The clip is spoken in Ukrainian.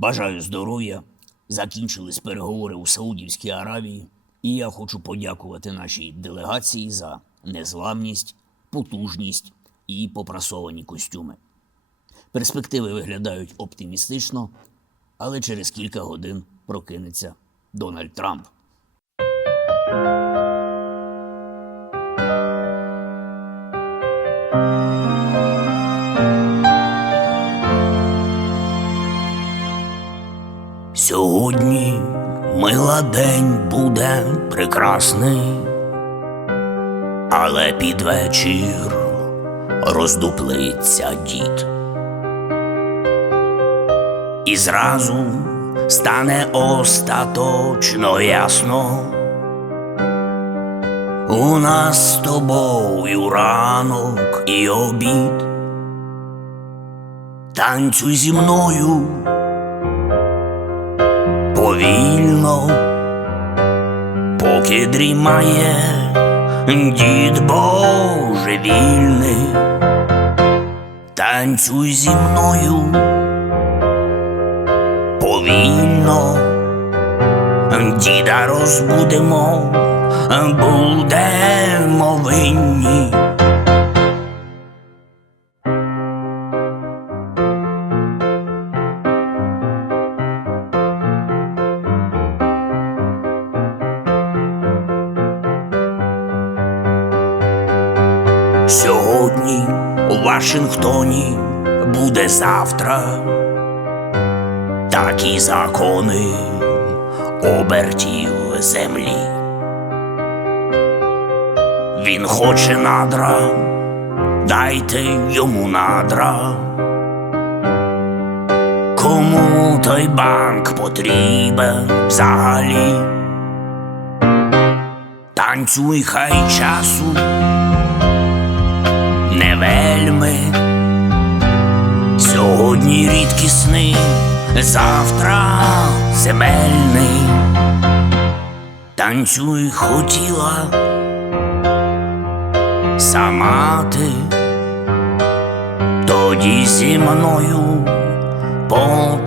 Бажаю здоров'я. Закінчились переговори у Саудівській Аравії, і я хочу подякувати нашій делегації за незламність, потужність і попрасовані костюми. Перспективи виглядають оптимістично, але через кілька годин прокинеться Дональд Трамп. Сьогодні мила день буде прекрасний, але під вечір роздуплиться дід. І зразу стане остаточно ясно. У нас з тобою ранок і обід. Танцюй зі мною повільно, поки дрімає дід божевільний. Танцюй зі мною повільно, діда розбудемо, будемо винні. Сьогодні у Вашингтоні буде завтра. Такі закони обертів землі. Він хоче надра, дайте йому надра. Кому той банк потрібен взагалі? Танцюй хай часу Сьогодні рідкісний, завтра земельний. Танцюй хотіла сама ти, тоді зі мною потанцювати.